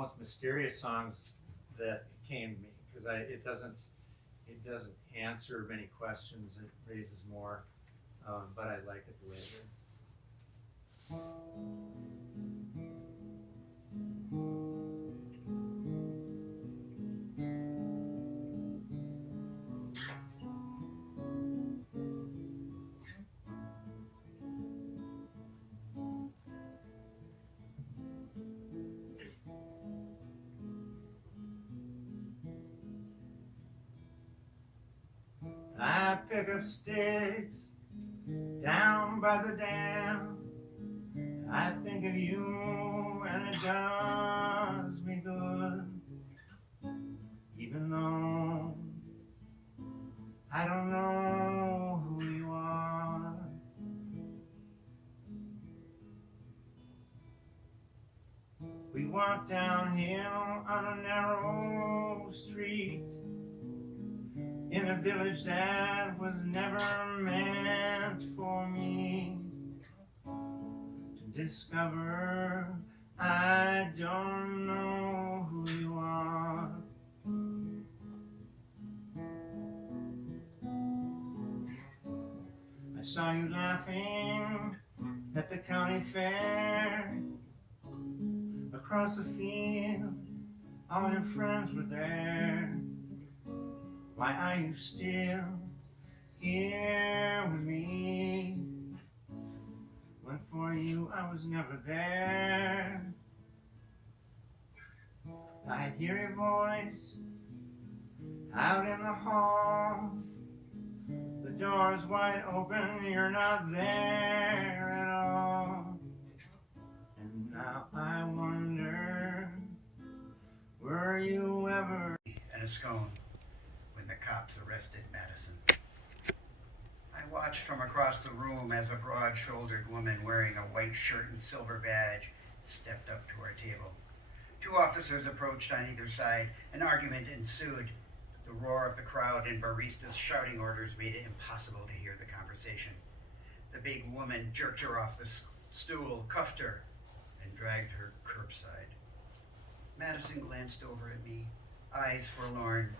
most mysterious songs that came to me, because it doesn't answer many questions. It raises more, but I like it the way it is. I pick up sticks down by the dam. I think of you and it does me good, even though I don't know who you are. We walk downhill on a narrow street in a village that was never meant for me to discover. I don't know who you are. I saw you laughing at the county fair. Across the field, all your friends were there. Why are you still here with me, when for you I was never there? I hear your voice out in the hall. The door's wide open, you're not there at all. And now I wonder, were you ever... And a scone when the cops arrested Madison. I watched from across the room as a broad-shouldered woman wearing a white shirt and silver badge stepped up to our table. Two officers approached on either side. An argument ensued. The roar of the crowd and baristas shouting orders made it impossible to hear the conversation. The big woman jerked her off the stool, cuffed her, and dragged her curbside. Madison glanced over at me, eyes forlorn.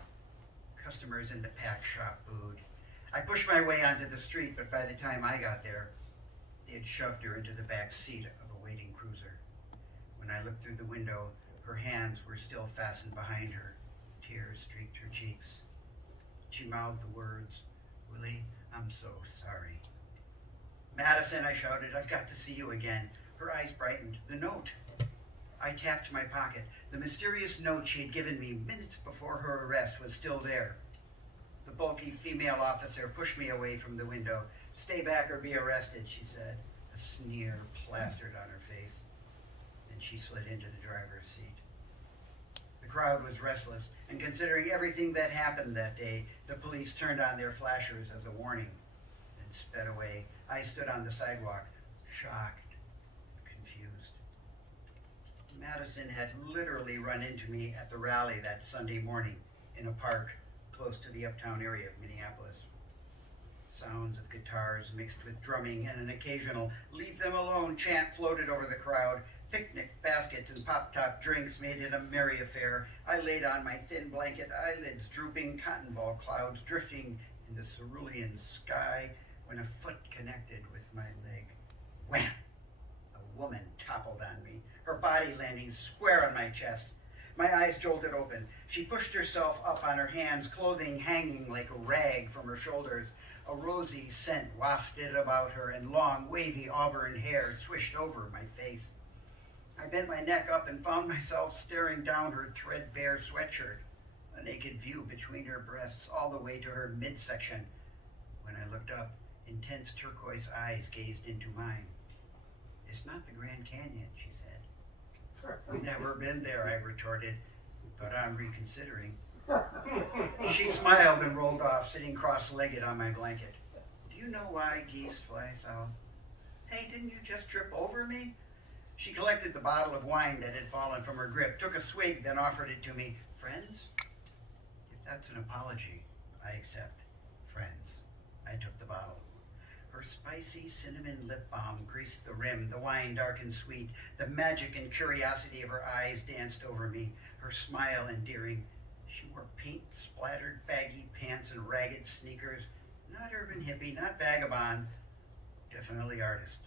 Customers in the pack shop booed. I pushed my way onto the street, but by the time I got there, they had shoved her into the back seat of a waiting cruiser. When I looked through the window, her hands were still fastened behind her. Tears streaked her cheeks. She mouthed the words, "Willie, I'm so sorry." "Madison," I shouted, "I've got to see you again." Her eyes brightened. "The note." I tapped my pocket. The mysterious note she had given me minutes before her arrest was still there. The bulky female officer pushed me away from the window. "Stay back or be arrested," she said, a sneer plastered on her face. Then she slid into the driver's seat. The crowd was restless, and considering everything that happened that day, the police turned on their flashers as a warning and sped away. I stood on the sidewalk, shocked, confused. Madison had literally run into me at the rally that Sunday morning in a park close to the uptown area of Minneapolis. Sounds of guitars mixed with drumming and an occasional "leave them alone" chant floated over the crowd. Picnic baskets and pop-top drinks made it a merry affair. I laid on my thin blanket, eyelids drooping, cotton ball clouds drifting in the cerulean sky, when a foot connected with my leg. Wham! A woman toppled on me, her body landing square on my chest. My eyes jolted open. She pushed herself up on her hands, clothing hanging like a rag from her shoulders. A rosy scent wafted about her, and long, wavy auburn hair swished over my face. I bent my neck up and found myself staring down her threadbare sweatshirt, a naked view between her breasts all the way to her midsection. When I looked up, intense turquoise eyes gazed into mine. "It's not the Grand Canyon," she said. "Never been there," I retorted, "but I'm reconsidering." She smiled and rolled off, sitting cross-legged on my blanket. "Do you know why geese fly south?" "Hey, didn't you just trip over me?" She collected the bottle of wine that had fallen from her grip, took a swig, then offered it to me. "Friends?" "If that's an apology, I accept. Friends." I took the bottle. Her spicy cinnamon lip balm greased the rim, the wine dark and sweet. The magic and curiosity of her eyes danced over me, her smile endearing. She wore paint-splattered baggy pants and ragged sneakers. Not urban hippie, not vagabond, definitely artist.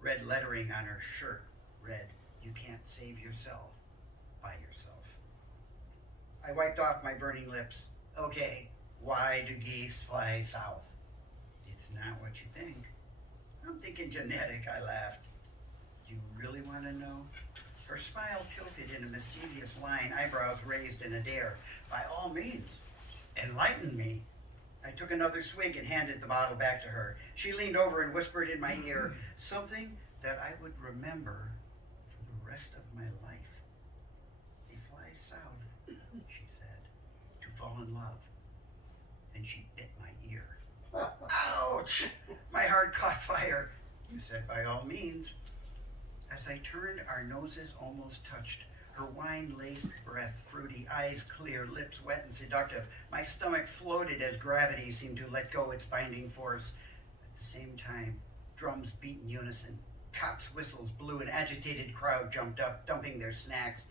Red lettering on her shirt read, "You can't save yourself by yourself." I wiped off my burning lips. Okay, why do geese fly south? It's not what you think. I'm thinking genetic, I laughed. Do you really want to know? Her smile tilted in a mischievous line, eyebrows raised in a dare. By all means, enlighten me. I took another swig and handed the bottle back to her. She leaned over and whispered in my ear something that I would remember for the rest of my life. They fly south, she said, to fall in love. Then she bit my ear. Ouch! My heart caught fire. You said by all means. As I turned, our noses almost touched. Her wine-laced breath, fruity, eyes clear, lips wet and seductive. My stomach floated as gravity seemed to let go its binding force. At the same time, drums beat in unison. Cops' whistles blew. An agitated crowd jumped up, dumping their snacks,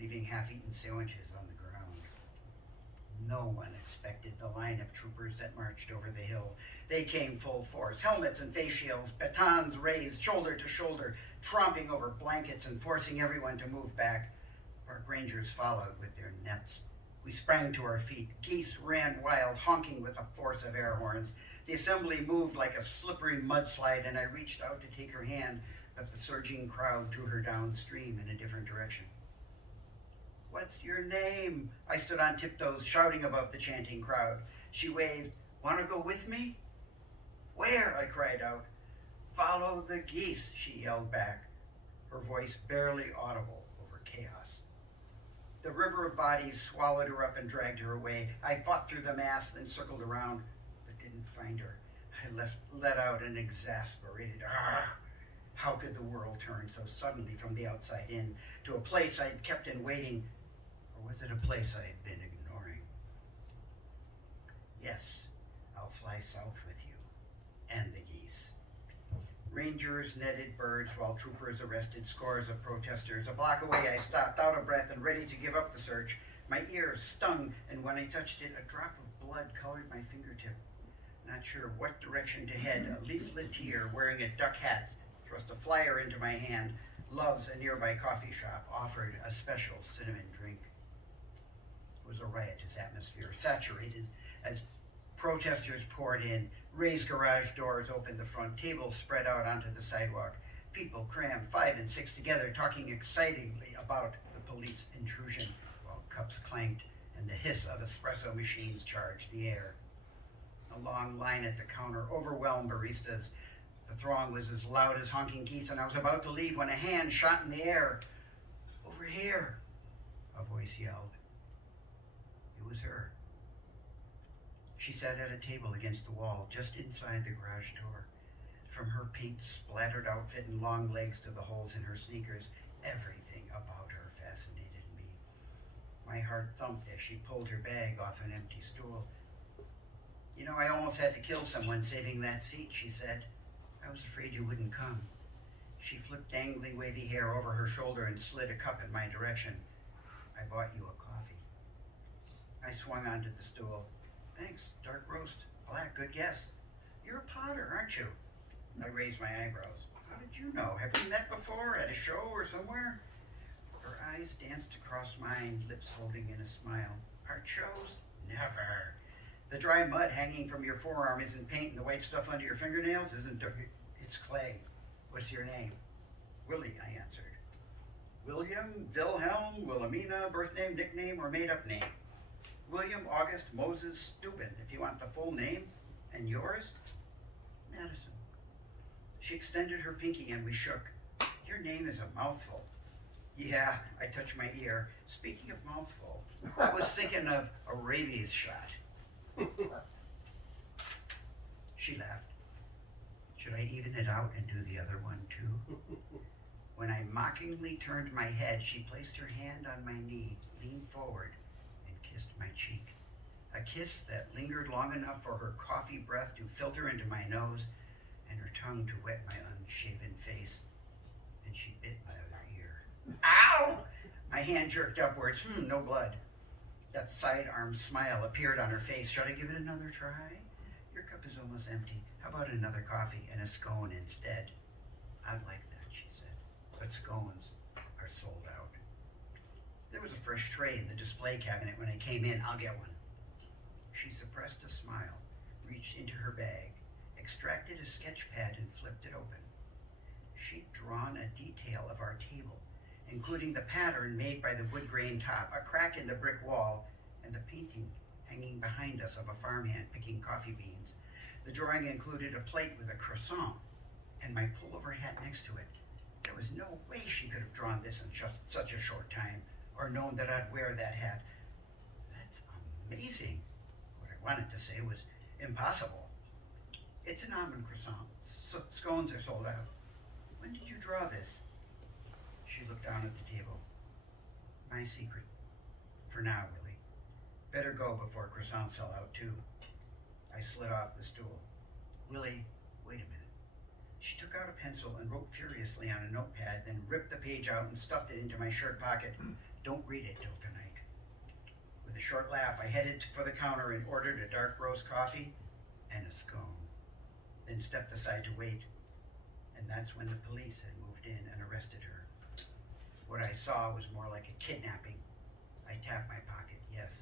leaving half-eaten sandwiches on the ground. No one expected the line of troopers that marched over the hill. They came full force, helmets and face shields, batons raised, shoulder to shoulder, tromping over blankets and forcing everyone to move back. Park rangers followed with their nets. We sprang to our feet. Geese ran wild, honking with a force of air horns. The assembly moved like a slippery mudslide, and I reached out to take her hand, but the surging crowd drew her downstream in a different direction. What's your name? I stood on tiptoes, shouting above the chanting crowd. She waved. Want to go with me? Where? I cried out. Follow the geese, she yelled back, her voice barely audible over chaos. The river of bodies swallowed her up and dragged her away. I fought through the mass, then circled around, but didn't find her. I let out an exasperated "Argh!" How could the world turn so suddenly from the outside in to a place I'd kept in waiting, or was it a place I had been ignoring? Yes, I'll fly south with you, and the geese. Rangers netted birds while troopers arrested scores of protesters. A block away, I stopped, out of breath and ready to give up the search. My ear stung, and when I touched it, a drop of blood colored my fingertip. Not sure what direction to head, a leafleteer wearing a duck hat thrust a flyer into my hand. Love's, a nearby coffee shop, offered a special cinnamon drink. It was a riotous atmosphere, saturated as protesters poured in. Raised garage doors opened the front, tables spread out onto the sidewalk. People crammed 5 and 6 together, talking excitingly about the police intrusion, while cups clanked and the hiss of espresso machines charged the air. A long line at the counter overwhelmed baristas. The throng was as loud as honking geese, and I was about to leave when a hand shot in the air. Over here, a voice yelled. It was her. She sat at a table against the wall, just inside the garage door. From her paint-splattered outfit and long legs to the holes in her sneakers, everything about her fascinated me. My heart thumped as she pulled her bag off an empty stool. You know, I almost had to kill someone saving that seat, she said. I was afraid you wouldn't come. She flipped dangling wavy hair over her shoulder and slid a cup in my direction. I bought you a coffee. I swung onto the stool. Thanks, dark roast. Black, good guess. You're a potter, aren't you? I raised my eyebrows. How did you know? Have we met before, at a show or somewhere? Her eyes danced across mine, lips holding in a smile. Art shows? Never. The dry mud hanging from your forearm isn't paint, and the white stuff under your fingernails isn't dirt. It's clay. What's your name? Willie, I answered. William, Wilhelm, Wilhelmina, birth name, nickname, or made-up name? William August Moses Steuben, if you want the full name. And yours? Madison. She extended her pinky and we shook. Your name is a mouthful. Yeah, I touched my ear. Speaking of mouthful, I was thinking of a rabies shot. She laughed. Should I even it out and do the other one too? When I mockingly turned my head, she placed her hand on my knee, leaned forward, and kissed my cheek. A kiss that lingered long enough for her coffee breath to filter into my nose and her tongue to wet my unshaven face. And she bit my other ear. Ow! My hand jerked upwards. No blood. That sidearm smile appeared on her face. Should I give it another try? Your cup is almost empty. How about another coffee and a scone instead? I'd like that, she said, but scones are sold out. There was a fresh tray in the display cabinet when I came in. I'll get one. She suppressed a smile, reached into her bag, extracted a sketch pad and flipped it open. She'd drawn a detail of our table, including the pattern made by the wood grain top, a crack in the brick wall, and the painting hanging behind us of a farmhand picking coffee beans. The drawing included a plate with a croissant and my pullover hat next to it. There was no way she could have drawn this in such a short time, or known that I'd wear that hat. That's amazing. What I wanted to say was impossible. It's an almond croissant. Scones are sold out. When did you draw this? She looked down at the table. My secret. For now, Willie. Better go before croissants sell out too. I slid off the stool. Willie, wait a minute. She took out a pencil and wrote furiously on a notepad, then ripped the page out and stuffed it into my shirt pocket. Don't read it till tonight. With a short laugh, I headed for the counter and ordered a dark roast coffee and a scone, then stepped aside to wait. And that's when the police had moved in and arrested her. What I saw was more like a kidnapping. I tapped my pocket. Yes,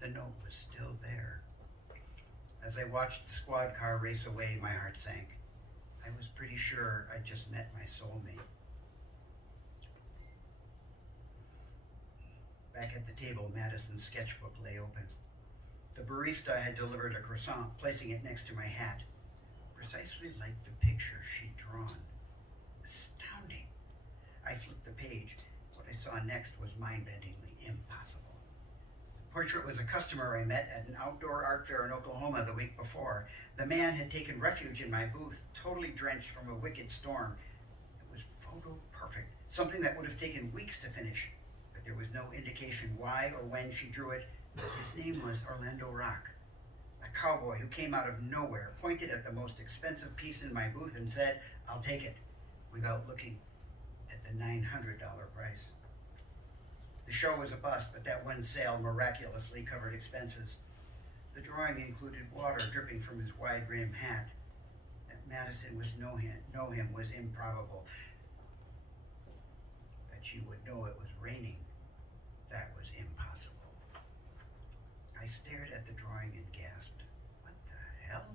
the note was still there. As I watched the squad car race away, my heart sank. I was pretty sure I'd just met my soulmate. Back at the table, Madison's sketchbook lay open. The barista had delivered a croissant, placing it next to my hat, precisely like the picture she'd drawn. Astounding. I flipped the page. What I saw next was mind-bendingly impossible. The portrait was a customer I met at an outdoor art fair in Oklahoma the week before. The man had taken refuge in my booth, totally drenched from a wicked storm. It was photo perfect, something that would have taken weeks to finish, but there was no indication why or when she drew it. His name was Orlando Rock, a cowboy who came out of nowhere, pointed at the most expensive piece in my booth and said, "I'll take it," without looking at the $900 price. The show was a bust, but that one sale miraculously covered expenses. The drawing included water dripping from his wide-brimmed hat. That Madison was know him was improbable. That she would know it was raining, that was impossible. I stared at the drawing and gasped. What the hell?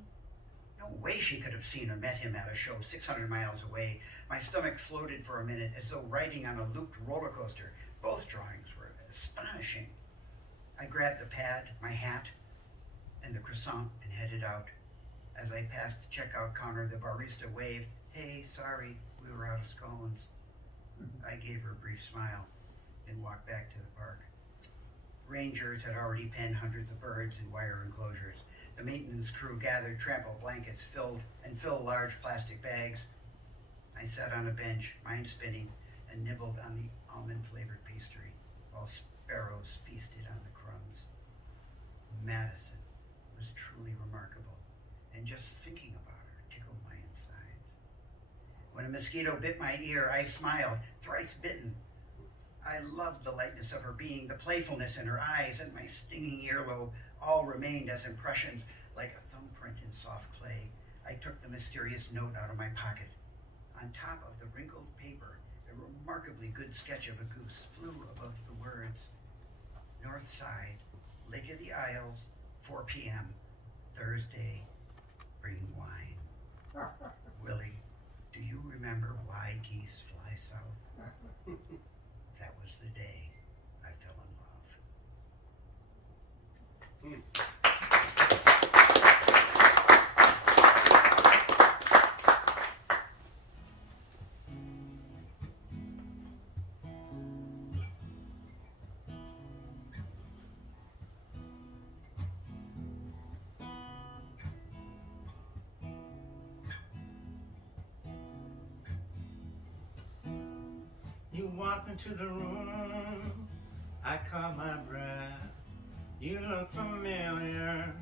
No way she could have seen or met him at a show 600 miles away. My stomach floated for a minute as though riding on a looped roller coaster. Both drawings were astonishing. I grabbed the pad, my hat, and the croissant and headed out. As I passed the checkout counter, the barista waved, "Hey, sorry, we were out of scones." I gave her a brief smile and walked back to the park. Rangers had already penned hundreds of birds in wire enclosures. The maintenance crew gathered trampled blankets filled large plastic bags. I sat on a bench, mind spinning, and nibbled on the almond-flavored pastry while sparrows feasted on the crumbs. Madison was truly remarkable, and just thinking about her tickled my insides. When a mosquito bit my ear, I smiled, thrice bitten. I loved the lightness of her being, the playfulness in her eyes, and my stinging earlobe all remained as impressions, like a thumbprint in soft clay. I took the mysterious note out of my pocket. On top of the wrinkled paper, a remarkably good sketch of a goose flew above the words, "North Side, Lake of the Isles, 4 p.m., Thursday, bring wine." Willie, do you remember why geese fly south? That was the day I fell in love. You walked into the room, I caught my breath. You look familiar,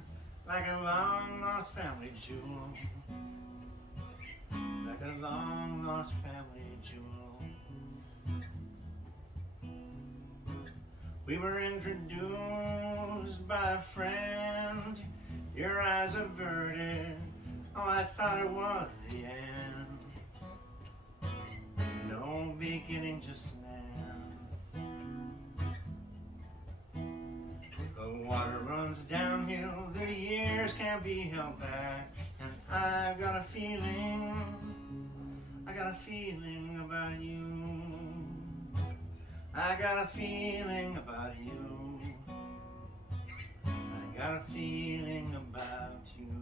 like a long lost family jewel. Like a long lost family jewel. We were introduced by a friend, your eyes averted. Oh, I thought it was the end. No beginning, just an end. The water runs downhill, the years can't be held back. And I've got a feeling about you. I got a feeling about you. I got a feeling about you.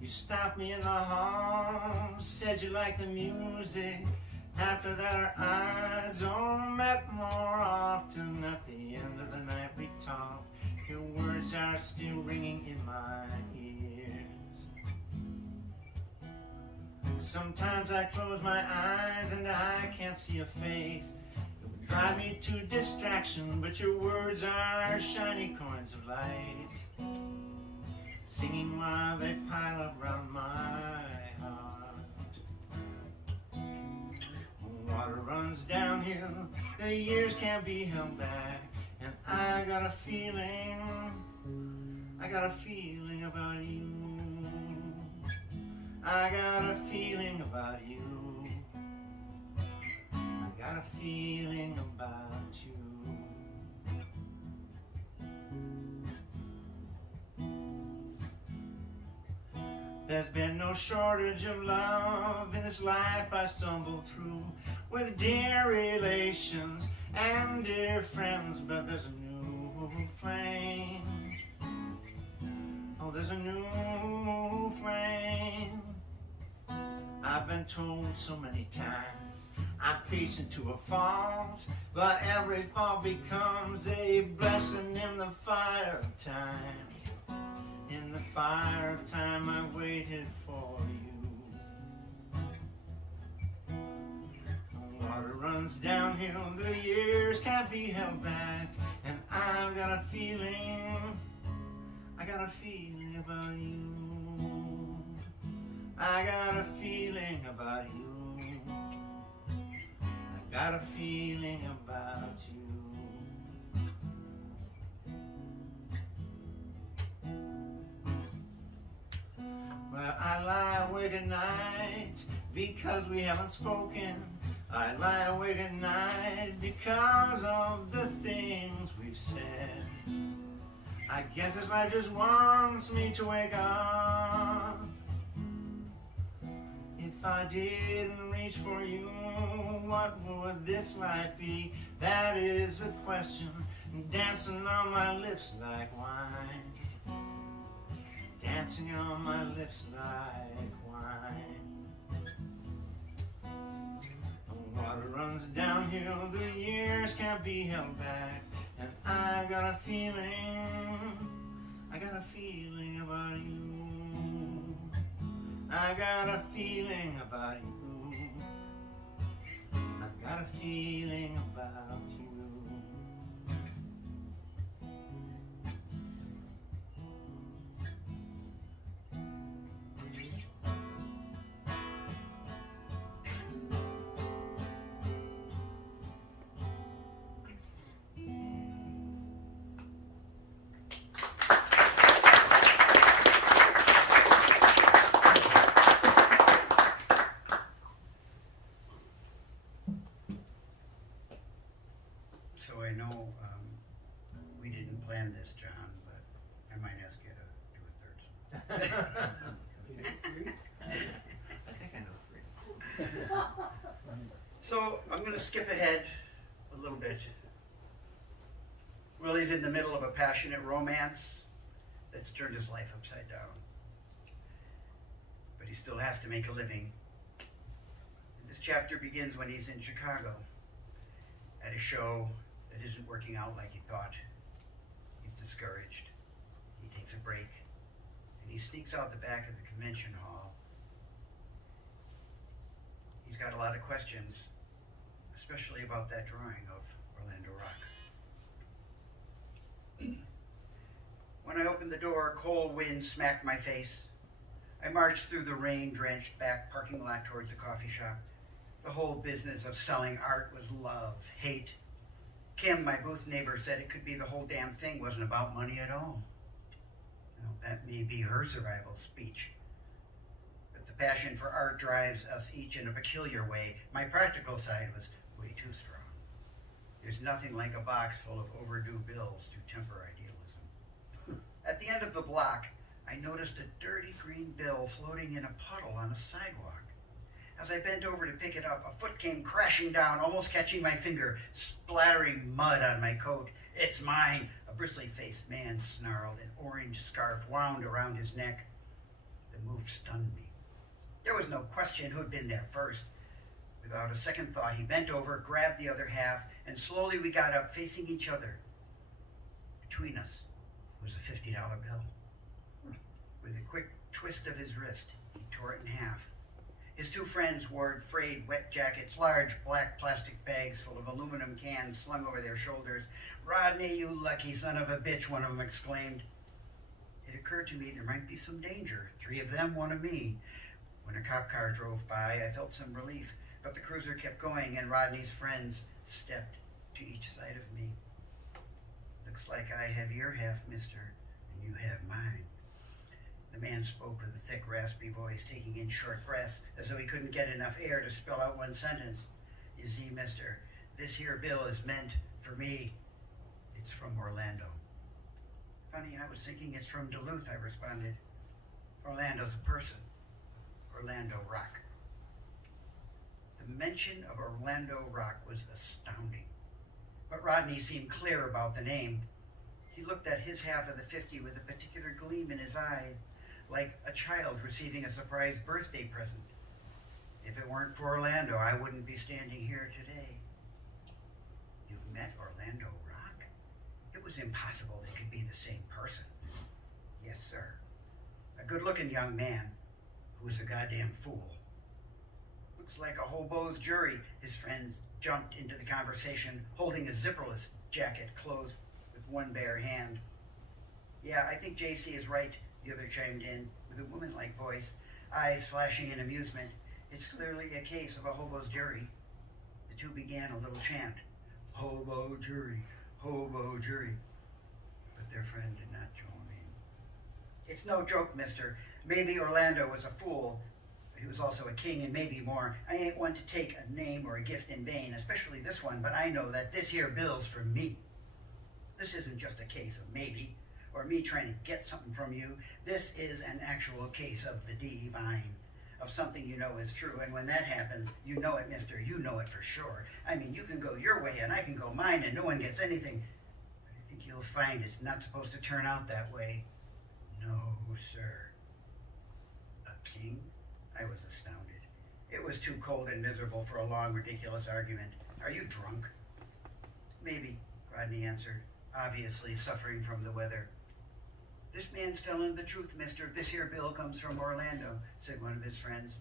You stopped me in the hall, said you liked the music. After that our eyes met more often. At the end of the night we talked. Your words are still ringing in my ears. Sometimes I close my eyes and I can't see a face. It would drive me to distraction, but your words are shiny coins of light, singing while they pile up round my heart. Water runs downhill, the years can't be held back. And I got a feeling about you. I got a feeling about you. I got a feeling about you. There's been no shortage of love in this life I stumble through, with dear relations and dear friends, but there's a new flame. Oh, there's a new flame. I've been told so many times I'm patient to a fault, but every fault becomes a blessing in the fire of time. In the fire of time I waited for you. Water runs downhill, the years can't be held back. And I've got a feeling about you. I got a feeling about you. I got a feeling about you. Well, I lie awake at night because we haven't spoken. I lie awake at night because of the things we've said. I guess this life just wants me to wake up. If I didn't reach for you, what would this life be? That is the question, dancing on my lips like wine. Dancing on my lips like wine. The water runs downhill, the years can't be held back. And I got a feeling about you. I got a feeling about you. I got a feeling about you. So I know we didn't plan this, John, but I might ask you to do a third song. I think I know three. So I'm going to skip ahead a little bit. Willie's in the middle of a passionate romance that's turned his life upside down. But he still has to make a living. This chapter begins when he's in Chicago at a show that isn't working out like he thought. He's discouraged. He takes a break and he sneaks out the back of the convention hall. He's got got a lot of questions, especially about that drawing of Orlando Rock. When I opened the door, a cold wind smacked my face. I marched through the rain-drenched back parking lot towards the coffee shop. The whole business of selling art was love, hate. Kim, my booth neighbor, said it could be the whole damn thing wasn't about money at all. Now, that may be her survival speech. But the passion for art drives us each in a peculiar way. My practical side was way too strong. There's nothing like a box full of overdue bills to temper idealism. At the end of the block, I noticed a dirty green bill floating in a puddle on a sidewalk. As I bent over to pick it up, a foot came crashing down, almost catching my finger, splattering mud on my coat. "It's mine," a bristly-faced man snarled, an orange scarf wound around his neck. The move stunned me. There was no question who'd been there first. Without a second thought, he bent over, grabbed the other half, and slowly we got up, facing each other. Between us was a $50 bill. With a quick twist of his wrist, he tore it in half. His two friends wore frayed wet jackets, large black plastic bags full of aluminum cans slung over their shoulders. "Rodney, you lucky son of a bitch," one of them exclaimed. It occurred to me there might be some danger. 3 of them, 1 of me. When a cop car drove by, I felt some relief, but the cruiser kept going and Rodney's friends stepped to each side of me. "Looks like I have your half, mister, and you have mine." The man spoke with a thick, raspy voice, taking in short breaths, as though he couldn't get enough air to spell out one sentence. "You see, mister, this here bill is meant for me. It's from Orlando." "Funny, I was thinking it's from Duluth," I responded. "Orlando's a person. Orlando Rock." The mention of Orlando Rock was astounding. But Rodney seemed clear about the name. He looked at his half of the 50 with a particular gleam in his eye, like a child receiving a surprise birthday present. "If it weren't for Orlando, I wouldn't be standing here today." "You've met Orlando Rock?" It was impossible they could be the same person. "Yes, sir. A good-looking young man who was a goddamn fool." "Looks like a hobo's jury." His friends jumped into the conversation, holding a zipperless jacket closed with one bare hand. "Yeah, I think JC is right," the other chimed in, with a woman-like voice, eyes flashing in amusement. "It's clearly a case of a hobo's jury." The two began a little chant. "Hobo jury, hobo jury." But their friend did not join in. "It's no joke, mister. Maybe Orlando was a fool, but he was also a king and maybe more. I ain't one to take a name or a gift in vain, especially this one, but I know that this here bill's for me. This isn't just a case of maybe, or me trying to get something from you. This is an actual case of the divine, of something you know is true, and when that happens, you know it, mister, you know it for sure. I mean, you can go your way and I can go mine and no one gets anything. But I think you'll find it's not supposed to turn out that way. No, sir." "A king?" I was astounded. It was too cold and miserable for a long, ridiculous argument. "Are you drunk?" "Maybe," Rodney answered, obviously suffering from the weather. "This man's telling the truth, mister. This here bill comes from Orlando," said one of his friends.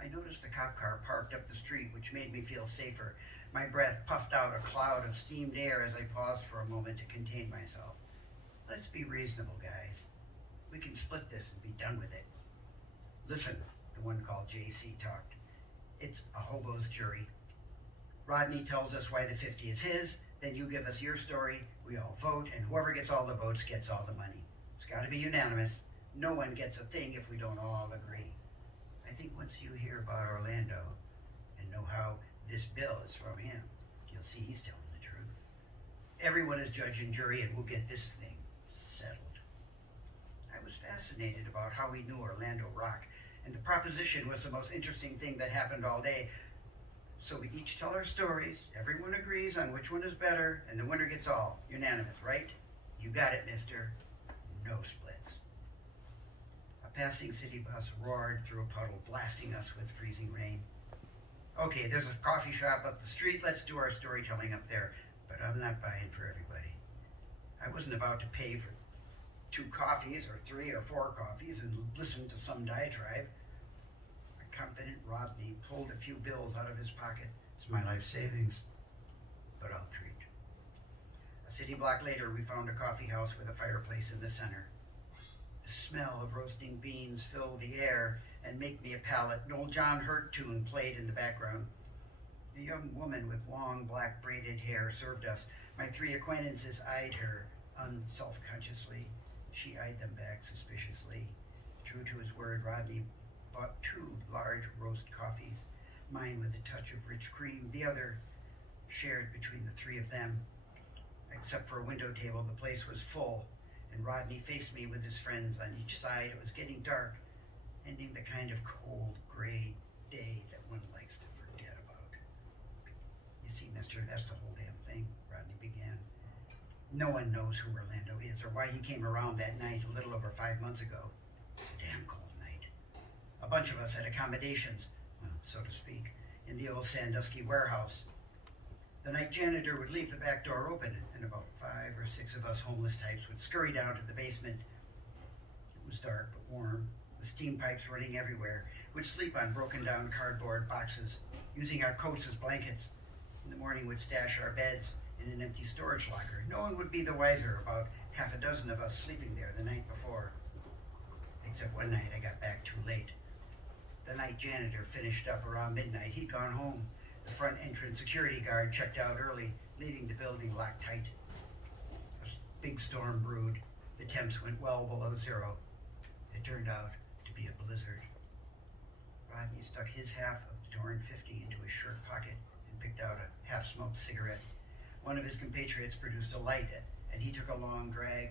I noticed the cop car parked up the street, which made me feel safer. My breath puffed out a cloud of steamed air as I paused for a moment to contain myself. "Let's be reasonable, guys. We can split this and be done with it." "Listen," the one called JC talked. "It's a hobo's jury. Rodney tells us why the 50 is his, then you give us your story, we all vote, and whoever gets all the votes gets all the money. It's got to be unanimous. No one gets a thing if we don't all agree. I think once you hear about Orlando and know how this bill is from him, you'll see he's telling the truth. Everyone is judge and jury, and we'll get this thing settled." I was fascinated about how he knew Orlando Rock, and the proposition was the most interesting thing that happened all day. So we each tell our stories, everyone agrees on which one is better, and the winner gets all. Unanimous, right? "You got it, mister. No splits." A passing city bus roared through a puddle, blasting us with freezing rain. "Okay, there's a coffee shop up the street. Let's do our storytelling up there." But I'm not buying for everybody. I wasn't about to pay for 2 coffees or 3 or 4 coffees and listen to some diatribe. A confident Rodney pulled a few bills out of his pocket. It's my life savings, but I'll treat. A city block later, we found a coffee house with a fireplace in the center. The smell of roasting beans filled the air and make me a palate. An old John Hurt tune played in the background. The young woman with long black braided hair served us. My three acquaintances eyed her unselfconsciously. She eyed them back suspiciously. True to his word, Rodney bought 2 large roast coffees, mine with a touch of rich cream, the other shared between the 3 of them. Except for a window table, the place was full, and Rodney faced me with his friends on each side. It was getting dark, ending the kind of cold, gray day that one likes to forget about. You see, mister, that's the whole damn thing, Rodney began. No one knows who Orlando is or why he came around that night a little over 5 months ago. It's a damn cold night. A bunch of us had accommodations, well, so to speak, in the old Sandusky warehouse. The night janitor would leave the back door open, and about 5 or 6 of us homeless types would scurry down to the basement. It was dark but warm, the steam pipes running everywhere. We'd sleep on broken down cardboard boxes, using our coats as blankets. In the morning, we'd stash our beds in an empty storage locker. No one would be the wiser about half a dozen of us sleeping there the night before. Except one night I got back too late. The night janitor finished up around midnight. He'd gone home. The front entrance security guard checked out early, leaving the building locked tight. A big storm brewed. The temps went well below 0. It turned out to be a blizzard. Rodney stuck his half of the torn 50 into his shirt pocket and picked out a half-smoked cigarette. One of his compatriots produced a light, and he took a long drag.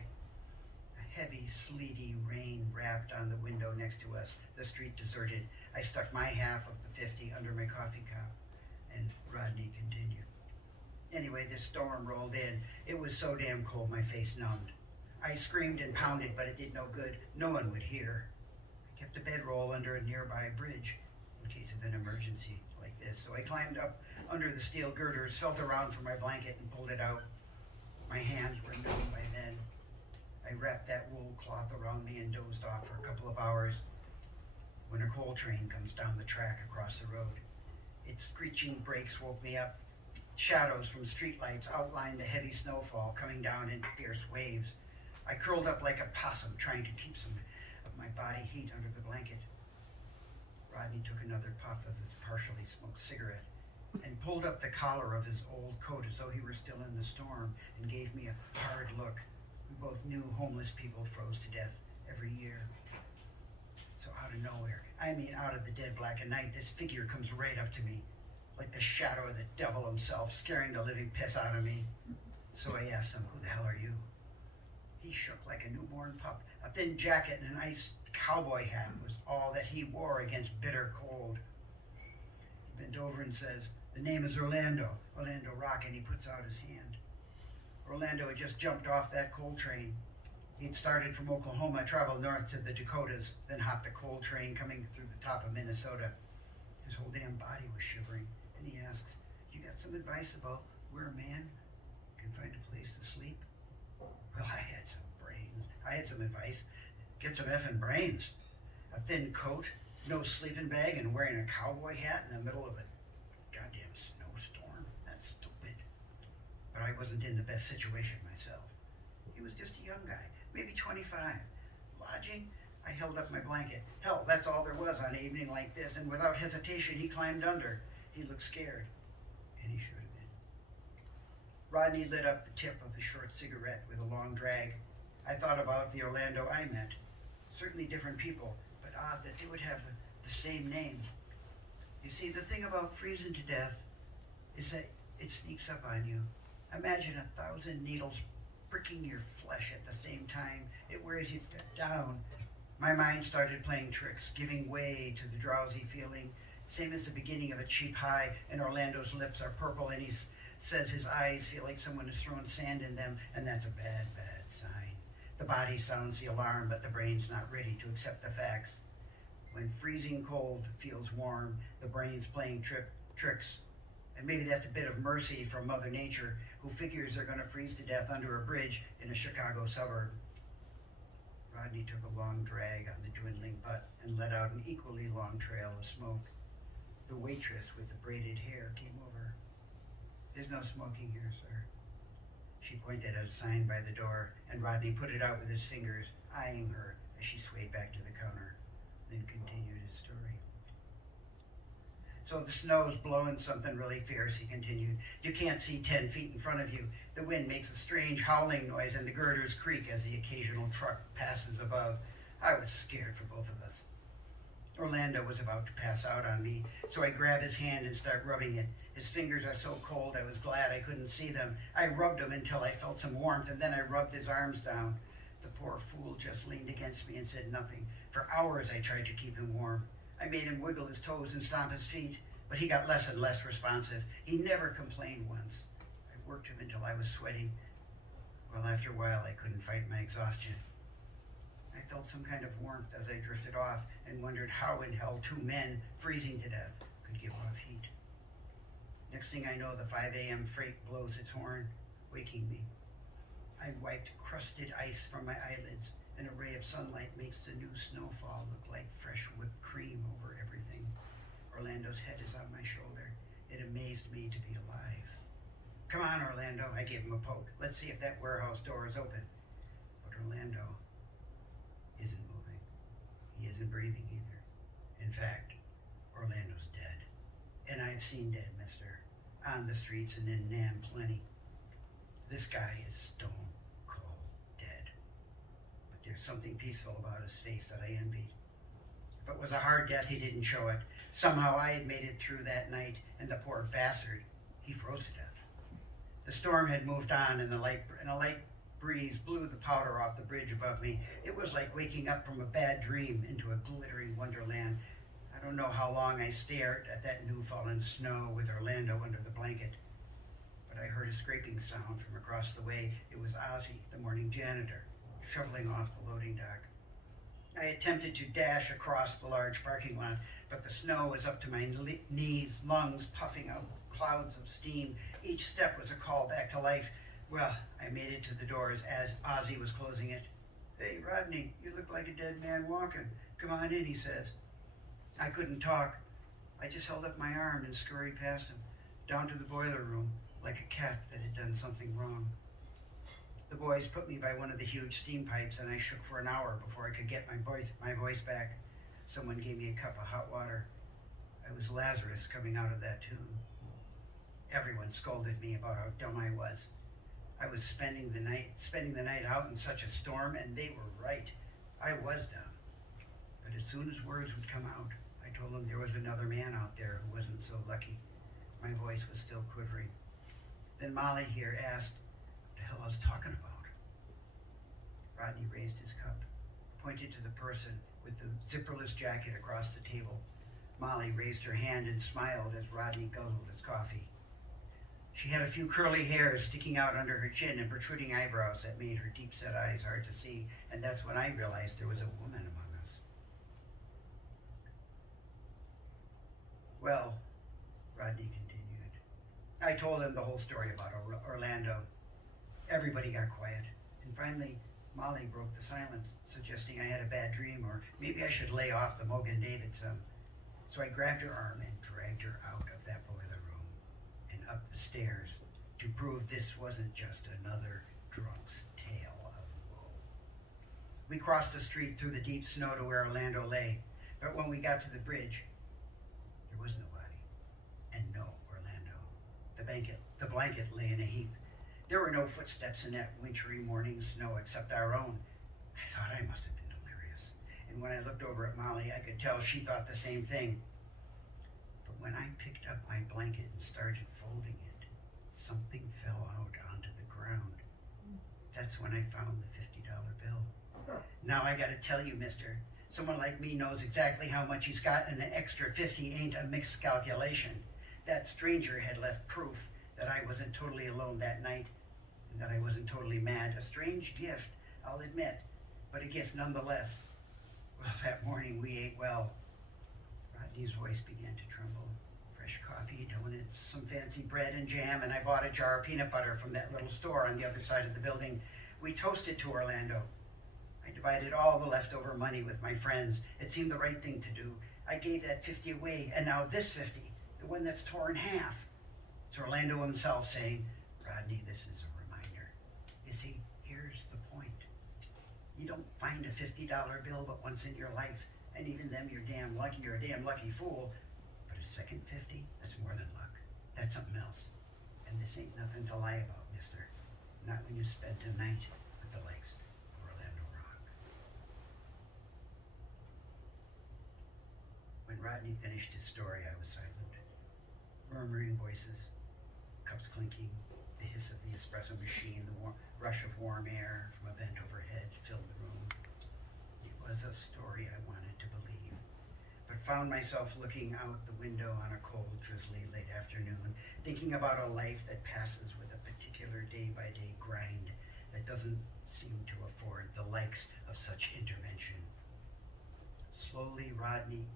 A heavy, sleety rain rapped on the window next to us. The street deserted. I stuck my half of the 50 under my coffee cup, and Rodney continued. Anyway, this storm rolled in. It was so damn cold my face numbed. I screamed and pounded, but it did no good. No one would hear. I kept a bedroll under a nearby bridge in case of an emergency like this. So I climbed up under the steel girders, felt around for my blanket, and pulled it out. My hands were numb by then. I wrapped that wool cloth around me and dozed off for a couple of hours when a coal train comes down the track across the road. Its screeching brakes woke me up. Shadows from streetlights outlined the heavy snowfall coming down in fierce waves. I curled up like a possum, trying to keep some of my body heat under the blanket. Rodney took another puff of his partially smoked cigarette and pulled up the collar of his old coat as though he were still in the storm and gave me a hard look. We both knew homeless people froze to death every year. So out of nowhere, I mean out of the dead black of night, this figure comes right up to me, like the shadow of the devil himself, scaring the living piss out of me. So I asked him, "Who the hell are you?" He shook like a newborn pup. A thin jacket and an iced cowboy hat was all that he wore against bitter cold. He bent over and says, "The name is Orlando Rock," and he puts out his hand. Orlando had just jumped off that coal train. He'd started from Oklahoma, traveled north to the Dakotas, then hopped a coal train coming through the top of Minnesota. His whole damn body was shivering, and he asks, "You got some advice about where a man can find a place to sleep?" Well, I had some brains. I had some advice. Get some effing brains. A thin coat, no sleeping bag, and wearing a cowboy hat in the middle of a goddamn snowstorm. That's stupid. But I wasn't in the best situation myself. He was just a young guy, maybe 25. Lodging? I held up my blanket. Hell, that's all there was on an evening like this, and without hesitation, he climbed under. He looked scared, and he should have been. Rodney lit up the tip of his short cigarette with a long drag. I thought about the Orlando I met. Certainly different people, but odd that they would have the same name. You see, the thing about freezing to death is that it sneaks up on you. Imagine 1,000 needles pricking your flesh at the same time. It wears you down. My mind started playing tricks, giving way to the drowsy feeling, same as the beginning of a cheap high, and Orlando's lips are purple, and he says his eyes feel like someone has thrown sand in them, and that's a bad, bad sign. The body sounds the alarm, but the brain's not ready to accept the facts. When freezing cold feels warm, the brain's playing tricks. And maybe that's a bit of mercy from Mother Nature, who figures they're going to freeze to death under a bridge in a Chicago suburb. Rodney took a long drag on the dwindling butt and let out an equally long trail of smoke. The waitress with the braided hair came over. "There's no smoking here, sir." She pointed at a sign by the door, and Rodney put it out with his fingers, eyeing her as she swayed back to the counter, then continued his story. "So the snow's blowing something really fierce," he continued. "You can't see 10 feet in front of you. The wind makes a strange howling noise, and the girders creak as the occasional truck passes above. I was scared for both of us. Orlando was about to pass out on me, so I grab his hand and start rubbing it. His fingers are so cold I was glad I couldn't see them. I rubbed them until I felt some warmth, and then I rubbed his arms down. The poor fool just leaned against me and said nothing. For hours I tried to keep him warm. I made him wiggle his toes and stomp his feet, but he got less and less responsive. He never complained once. I worked him until I was sweating. Well, after a while I couldn't fight my exhaustion. I felt some kind of warmth as I drifted off and wondered how in hell 2 men, freezing to death, could give off heat. Next thing I know, the 5 a.m. freight blows its horn, waking me. I wiped crusted ice from my eyelids. An array of sunlight makes the new snowfall look like fresh whipped cream over everything. Orlando's head is on my shoulder. It amazed me to be alive. "Come on, Orlando," I gave him a poke. "Let's see if that warehouse door is open." But Orlando isn't moving. He isn't breathing either. In fact, Orlando's dead. And I've seen dead, mister. On the streets and in Nam plenty. This guy is stone cold dead. But there's something peaceful about his face that I envied. If it was a hard death, he didn't show it. Somehow I had made it through that night, and the poor bastard, he froze to death. The storm had moved on, and a light breeze blew the powder off the bridge above me. It was like waking up from a bad dream into a glittering wonderland. I don't know how long I stared at that new fallen snow with Orlando under the blanket, but I heard a scraping sound from across the way. It was Ozzie, the morning janitor, shoveling off the loading dock. I attempted to dash across the large parking lot, but the snow was up to my knees, lungs puffing out clouds of steam. Each step was a call back to life. Well, I made it to the doors as Ozzie was closing it. "Hey, Rodney, you look like a dead man walking. Come on in," he says. I couldn't talk. I just held up my arm and scurried past him, down to the boiler room, like a cat that had done something wrong. The boys put me by one of the huge steam pipes, and I shook for an hour before I could get my voice back. Someone gave me a cup of hot water. I was Lazarus coming out of that tomb. Everyone scolded me about how dumb I was. I was spending the night out in such a storm, and they were right. I was dumb. But as soon as words would come out, I told them there was another man out there who wasn't so lucky. My voice was still quivering. Then Molly here asked what the hell I was talking about. Rodney raised his cup, pointed to the person with the zipperless jacket across the table. Molly raised her hand and smiled as Rodney guzzled his coffee. She had a few curly hairs sticking out under her chin and protruding eyebrows that made her deep-set eyes hard to see, and that's when I realized there was a woman among us. "Well," Rodney continued, "I told him the whole story about Orlando. Everybody got quiet, and finally Molly broke the silence, suggesting I had a bad dream, or maybe I should lay off the Mogan David some. So I grabbed her arm and dragged her out of that boiler room and up the stairs to prove this wasn't just another drunk's tale of woe. We crossed the street through the deep snow to where Orlando lay, but when we got to the bridge, there was nobody, and no Orlando. The blanket lay in a heap. There were no footsteps in that wintry morning snow except our own. I thought I must have been delirious, and when I looked over at Molly, I could tell she thought the same thing. But when I picked up my blanket and started folding it, something fell out onto the ground. That's when I found the $50 bill. Now I gotta tell you, mister, someone like me knows exactly how much he's got, and an extra 50 ain't a mixed calculation. That stranger had left proof that I wasn't totally alone that night, and that I wasn't totally mad. A strange gift, I'll admit, but a gift nonetheless. Well, that morning we ate well. Rodney's voice began to tremble. Fresh coffee, donuts, some fancy bread and jam, and I bought a jar of peanut butter from that little store on the other side of the building. We toasted to Orlando. I divided all the leftover money with my friends. It seemed the right thing to do. I gave that 50 away, and now this 50, the one that's torn in half. It's Orlando himself saying, Rodney, this is a reminder. You see, here's the point. You don't find a $50 bill but once in your life, and even then you're damn lucky, you're a damn lucky fool. But a second 50, that's more than luck. That's something else. And this ain't nothing to lie about, mister. Not when you spent a night with the likes of Orlando Rock. When Rodney finished his story, I was silent. Murmuring voices, cups clinking, the hiss of the espresso machine, the rush of warm air from a vent overhead filled the room. It was a story I wanted to believe, but found myself looking out the window on a cold, drizzly late afternoon, thinking about a life that passes with a particular day-by-day grind that doesn't seem to afford the likes of such intervention. Slowly, Rodney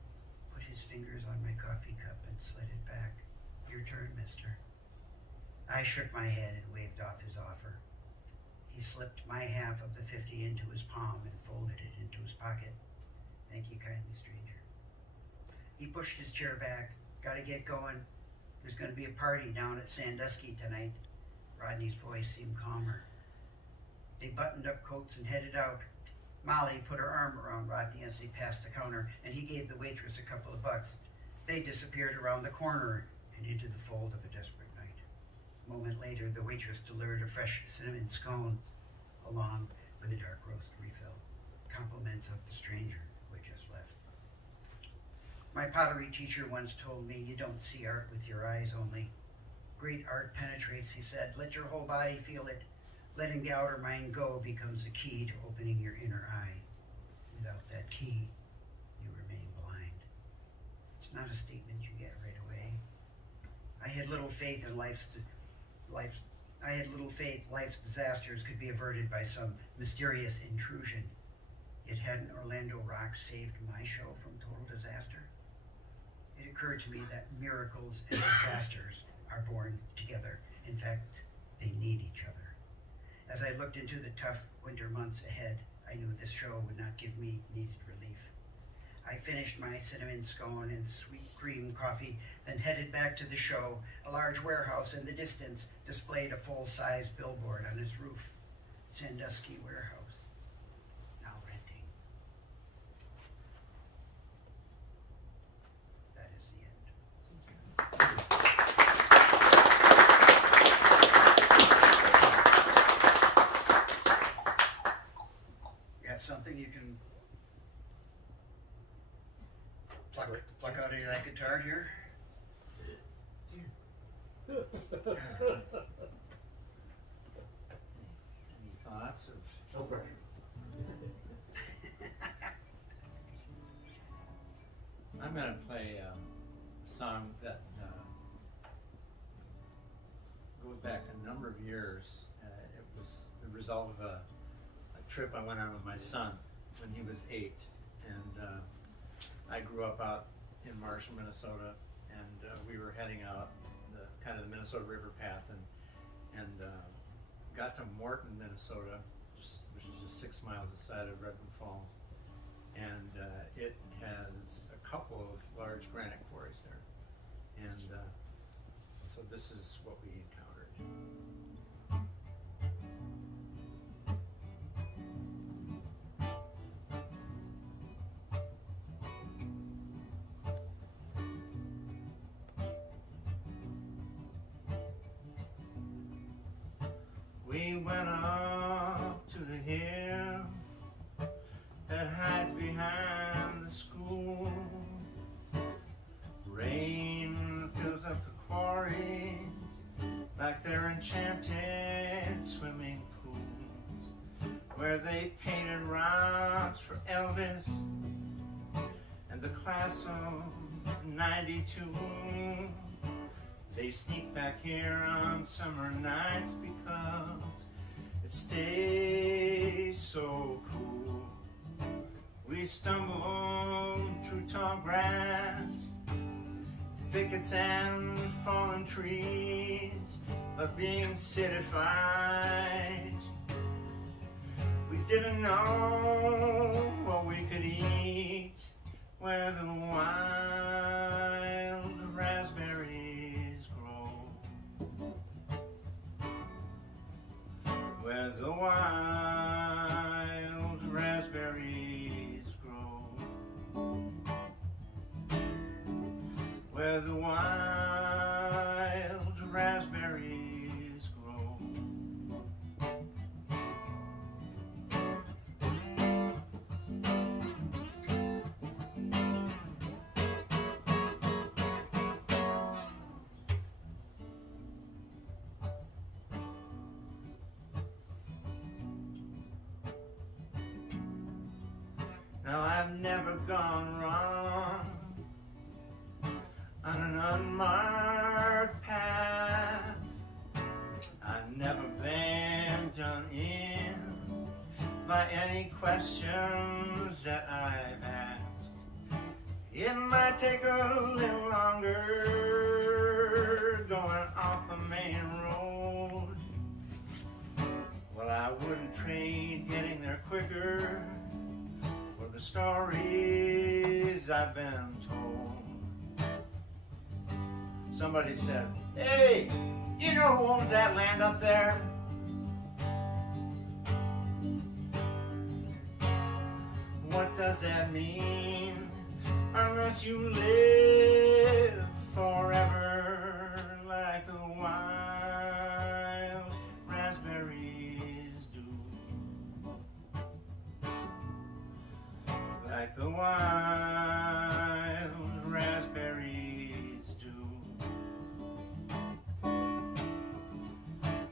put his fingers on my coffee cup and slid it back. Your turn, mister. I shook my head and waved off his offer. He slipped my half of the 50 into his palm and folded it into his pocket. Thank you kindly, stranger. He pushed his chair back. Gotta get going. There's gonna be a party down at Sandusky tonight. Rodney's voice seemed calmer. They buttoned up coats and headed out. Molly put her arm around Rodney as they passed the counter, and he gave the waitress a couple of bucks. They disappeared around the corner and into the fold of a desperate night. A moment later, the waitress delivered a fresh cinnamon scone along with a dark roast refill. Compliments of the stranger who had just left. My pottery teacher once told me, you don't see art with your eyes only. Great art penetrates, he said. Let your whole body feel it. Letting the outer mind go becomes the key to opening your inner eye. Without that key, you remain blind. It's not a statement you get right away. I had little faith life's disasters could be averted by some mysterious intrusion. Yet hadn't Orlando Rock saved my show from total disaster? It occurred to me that miracles and disasters are born together. In fact, they need each other. As I looked into the tough winter months ahead, I knew this show would not give me needed relief. I finished my cinnamon scone and sweet cream coffee, then headed back to the show. A large warehouse in the distance displayed a full-size billboard on its roof. Sandusky Warehouse, now renting. That is the end. You have something you can pluck out of that guitar here? Any thoughts? No pressure. I'm going to play a song that goes back a number of years. It was the result of a trip I went on with my son when he was 8. And I grew up out in Marshall, Minnesota, and we were heading out the kind of the Minnesota River path, and got to Morton, Minnesota, which is just 6 miles aside of Redwood Falls, and it has a couple of large granite quarries there, and so this is what we encountered. We went up to the hill that hides behind the school. Rain fills up the quarries like they're enchanted swimming pools, where they painted rocks for Elvis and the class of '92. They sneak back here on summer nights because it stays so cool. We stumble through tall grass, thickets and fallen trees, but being citified, we didn't know what we could eat, where the wild raspberries grow, where the wild raspberries grow, where the wild raspberries grow. Now I've never gone wrong on an unmarked path. I've never been done in by any questions that I've asked. It might take a little longer going off the main road. Well, I wouldn't trade getting there quicker for the stories I've been told. Somebody said, "Hey, you know who owns that land up there?" What does that mean? Unless you live forever like the wild raspberries do. Like the wild raspberries do.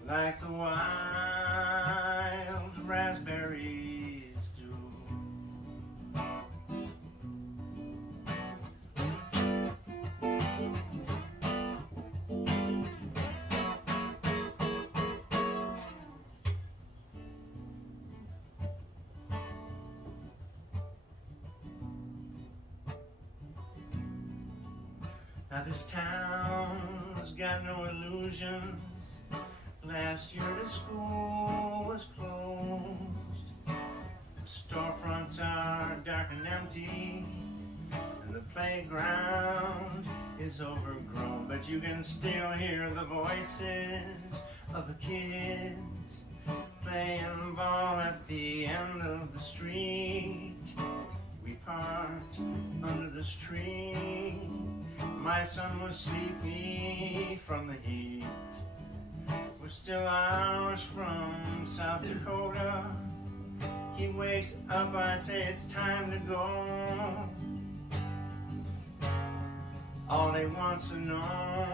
Like the wild raspberries do. Now this town's got no illusions. Last year the school was closed. The storefronts are dark and empty, and the playground is overgrown. But you can still hear the voices of the kids playing ball at the end of the street. We parked under this tree. My son was sleepy from the heat. We're still hours from South Dakota. He wakes up, I say it's time to go. All he wants to know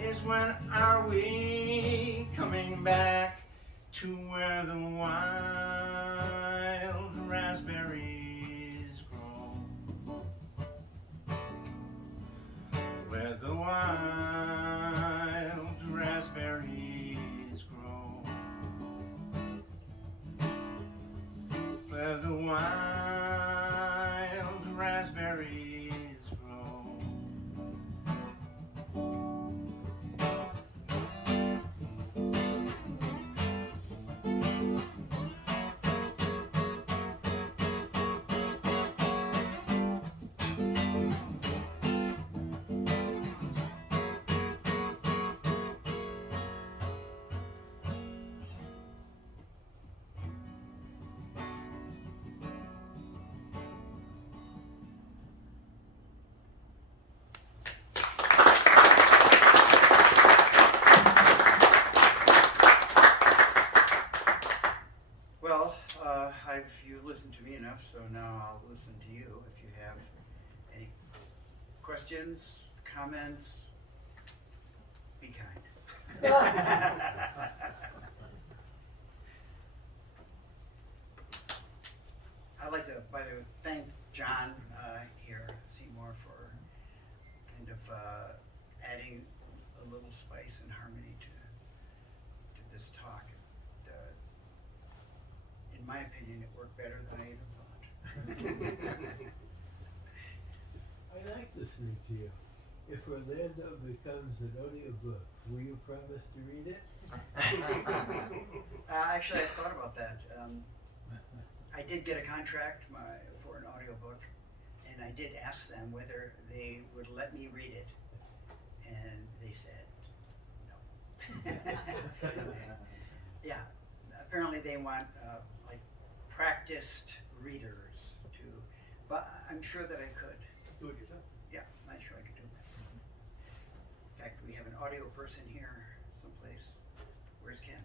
is when are we coming back to where the wild raspberries grow. Where the wild raspberries grow. Where the wild raspberries grow. You've listened to me enough, so now I'll listen to you. If you have any questions, comments, be kind. I'd like to, by the way, thank John here, Seymour, for kind of adding a little spice and harmony to this talk. In my opinion, it worked better than I even thought. I like listening to you. If Orlando becomes an audiobook, will you promise to read it? Actually, I thought about that. I did get a contract for an audiobook, and I did ask them whether they would let me read it, and they said no. Yeah, apparently they want like practiced readers to, but I'm sure that I could. Do it yourself. Yeah, I'm sure I could do that. In fact, we have an audio person here someplace. Where's Ken?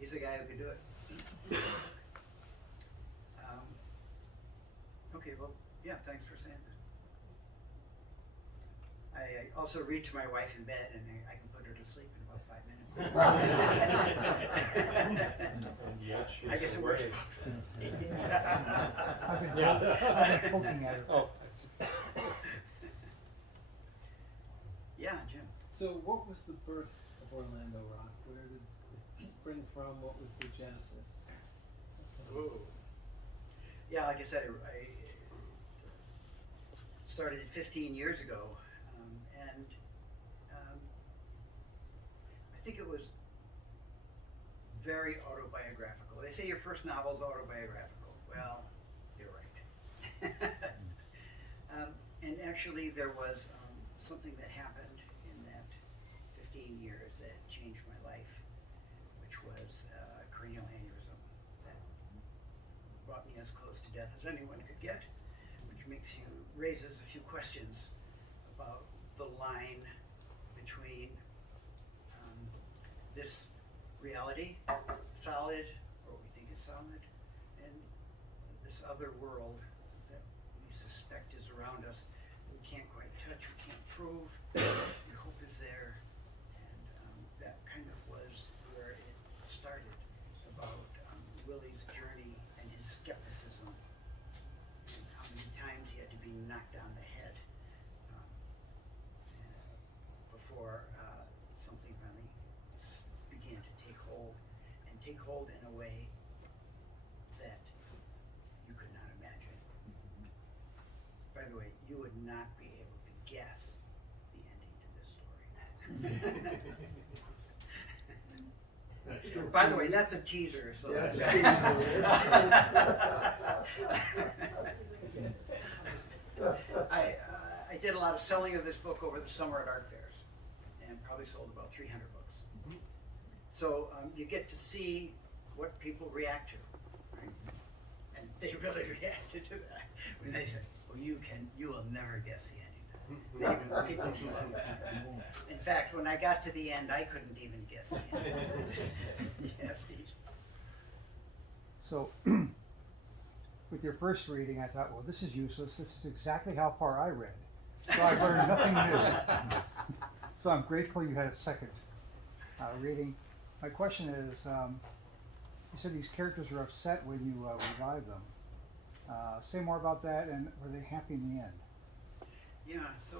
He's the guy who could do it. Okay, well, yeah, thanks for saying that. I also read to my wife in bed, and I can put her to sleep in about 5 minutes. I guess it works. I've been poking at her. Oh. Yeah, Jim. So what was the birth of Orlando Rock? Where did it spring from? What was the genesis? Ooh. Yeah, like I said, I started 15 years ago, and I think it was very autobiographical. They say your first novel's autobiographical. Well, you're right. And actually, there was something that happened in that 15 years that changed my life, which was a cranial aneurysm that brought me as close to death as anyone could get, which raises a few questions about the line between this reality, solid, or what we think is solid, and this other world that we suspect is around us. We can't quite touch, we can't prove, we hope is there, and that kind of was where it started, about Willie's journey and his skepticism, and how many times he had to be knocked on the head before something finally began to take hold in a way that you could not imagine. By the way, you would not be able to guess the ending to this story. By the way, that's a teaser. So That's that's I did a lot of selling of this book over the summer at art fairs, and probably sold about 300 books. So you get to see what people react to, right? And they really reacted to that when they said, "Well, you will never guess the ending." People love that. In fact, when I got to the end, I couldn't even guess the ending. Yes, Steve. So, with your first reading, I thought, well, this is useless. This is exactly how far I read. So I learned nothing new. So I'm grateful you had a second reading. My question is, you said these characters were upset when you revived them. Say more about that, and were they happy in the end? Yeah, so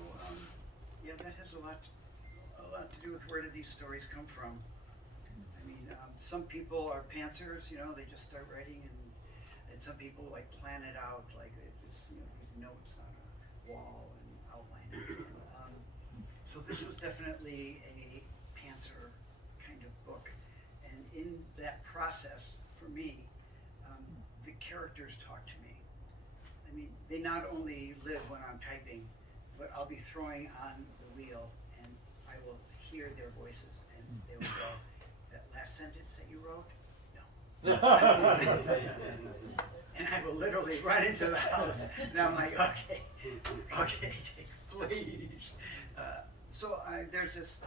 yeah, that has a lot to do with where did these stories come from. I mean, some people are pantsers, they just start writing, and some people like plan it out, like it's these notes on a wall and outline it. So this was definitely a pantser kind of book, and in that process, for me, the characters talk to me. I mean, they not only live when I'm typing, but I'll be throwing on the wheel, and I will hear their voices, and they will go, "That last sentence that you wrote? No." And I will literally run into the house, and I'm like, okay, please. So there's this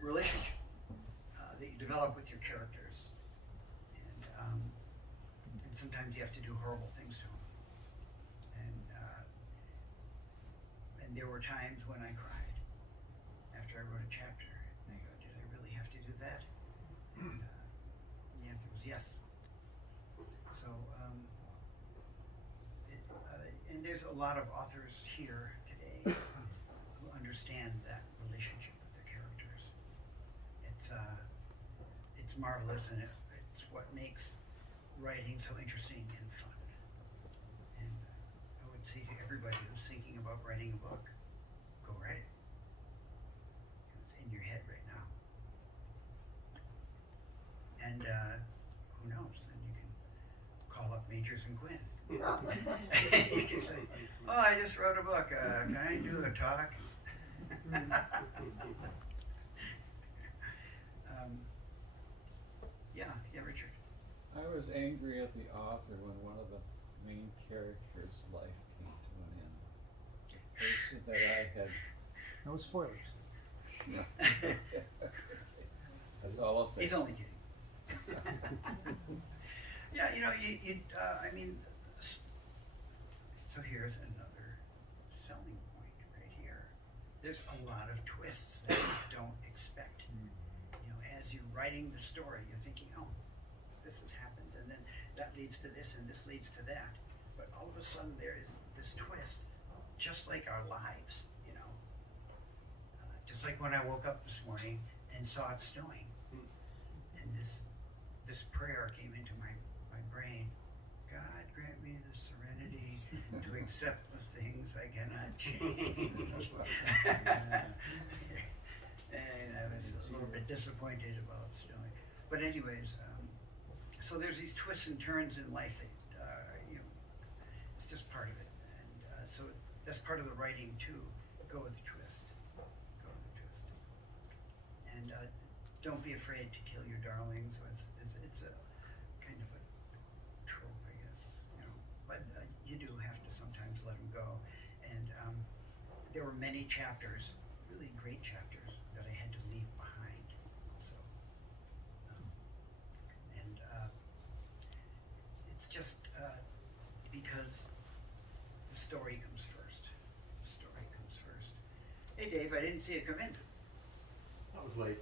relationship that you develop with your characters, and sometimes you have to do horrible things to them. And there were times when I cried after I wrote a chapter, and I go, did I really have to do that? And the answer was yes. So, and there's a lot of authors here today who understand that relationship with their characters. It's marvelous, and it's what makes writing so interesting and fun. And I would say to everybody who's thinking about writing a book, go write it. It's in your head right now. And who knows? Then you can call up Magers and Quinn. You can say, "Oh, I just wrote a book. Can I do a talk?" Yeah, Richard. I was angry at the author when one of the main characters' life came to an end. A person that I had. No spoilers. That's all I'll say. He's only kidding. Yeah, you know, I mean, so here's another selling point right here. There's a lot of twists that you don't expect. You know, as you're writing the story, you're thinking, oh, this has happened, and then that leads to this, and this leads to that. But all of a sudden, there is this twist, just like our lives, you know. Just like when I woke up this morning and saw it snowing, and this prayer came into my brain. God grant me the serenity to accept the things I cannot change. And I was a little bit disappointed about snowing. But anyways, so there's these twists and turns in life that, you know, it's just part of it. And so that's part of the writing too. Go with the twist. Go with the twist. And don't be afraid to kill your darlings. It's a kind of a trope, I guess, you know. But you do have to sometimes let them go. And there were many chapters, really great chapters, that I had to leave behind. So, and it's just because the story comes first. The story comes first. Hey, Dave, I didn't see you come in. That was late.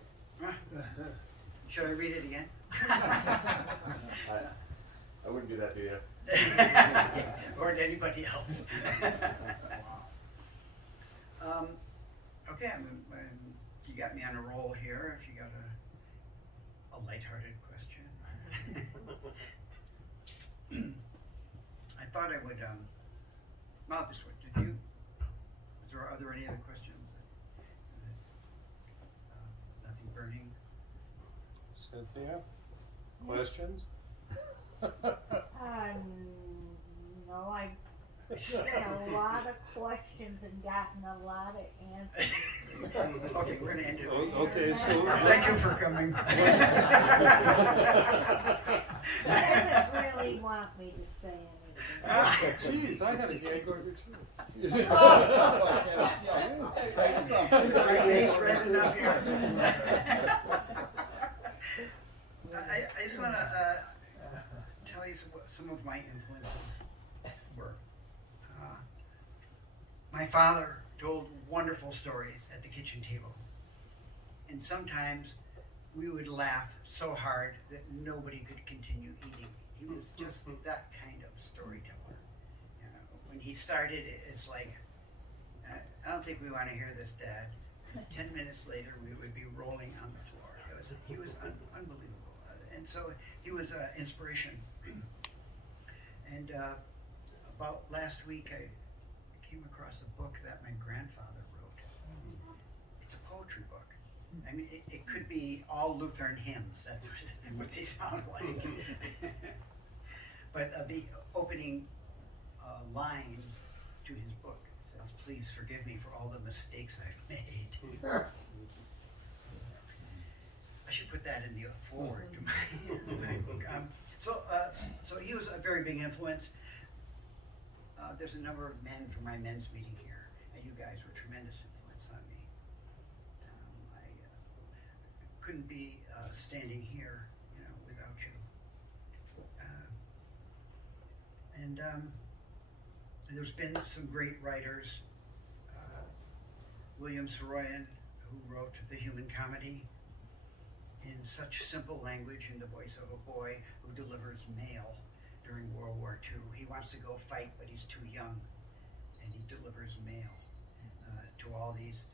Should I read it again? I wouldn't do that to you. Or to anybody else. Okay, you got me on a roll here. If you got a lighthearted question. I thought I would. Well, this one. Are there any other questions? Nothing burning. Cynthia, questions? No, I've had a lot of questions and gotten a lot of answers. Okay, we're gonna end it. Okay, so Thank you for coming. He doesn't really want me to say anything. Jeez, I had a gag order too. Is my face red enough here? I just want to tell you some of my influences were. My father told wonderful stories at the kitchen table. And sometimes we would laugh so hard that nobody could continue eating. He was just that kind of storyteller. You know, when he started, it's like, I don't think we want to hear this, Dad. 10 minutes later, we would be rolling on the floor. He was unbelievable. And so he was an inspiration. And about last week, I came across a book that my grandfather wrote. It's a poetry book. I mean, it could be all Lutheran hymns. That's what they sound like. But the opening lines to his book says, "Please forgive me for all the mistakes I've made." I should put that in the forward to my book. So he was a very big influence. There's a number of men from my men's meeting here, and you guys were a tremendous influence on me. I couldn't be standing here, you know, without you. And there's been some great writers. William Saroyan, who wrote The Human Comedy in such simple language in the voice of a boy who delivers mail during World War II. He wants to go fight, but he's too young, and he delivers mail to all these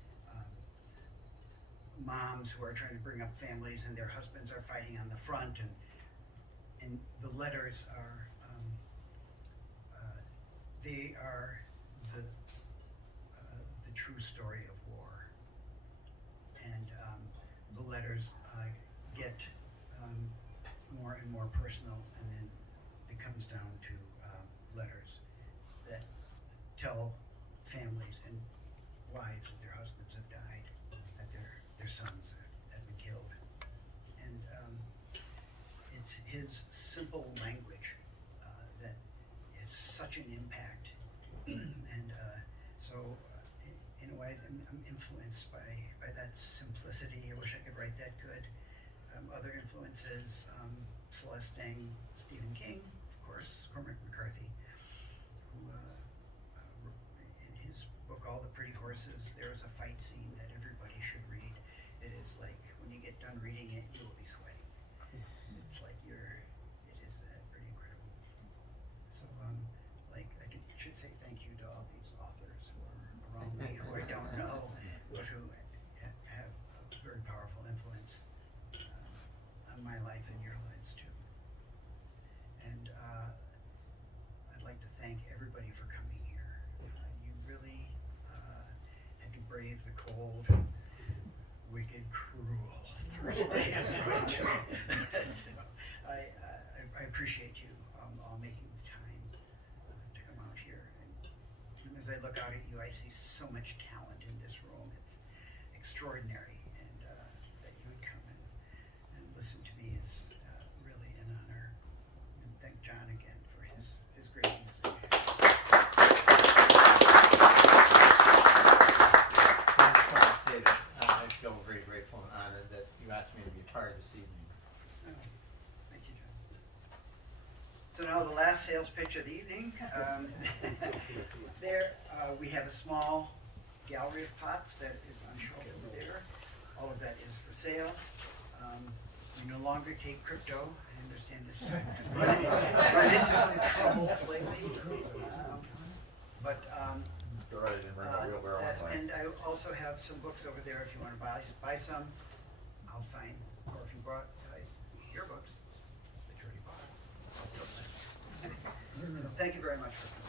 moms who are trying to bring up families, and their husbands are fighting on the front, and the letters are they are the true story of war, and the letters get more personal, and then it comes down to letters that tell families and wives that their husbands have died, that their sons have been killed. And it's his simple language that is such an impact. And so in a way, I'm influenced by that simplicity. I wish I could write that good. Other influences, Celeste Ng, Stephen King, of course, Cormac McCarthy, who in his book All the Pretty Horses, there is a fight scene that everybody should read. It is like, when you get done reading it, you will be sweating. It's like it is pretty incredible. So like should say thank you to all these authors who are around me, who I don't know, but who have a very powerful influence on my life and your lives too. And I'd like to thank everybody for coming here. You really had to brave the cold, wicked, cruel first day of winter. So I appreciate you all making the time to come out here. And as I look out at you, I see so much talent in this room. It's extraordinary, and that you would come and listen to me is really an honor. And thank John again for his great music. I just want to say that I feel very grateful and honored that you asked me to be a part of this evening. Oh, thank you, John. So now the last sales pitch of the evening. There we have a small gallery of pots that is on shelf over there. All of that is for sale. We no longer take crypto. I understand this. Run into some troubles lately. But Go right in and bring a wheelbarrow online. and I also have some books over there if you want to buy some. I'll sign. Or if you brought your books that you already bought, I'll still sign. So thank you very much for coming.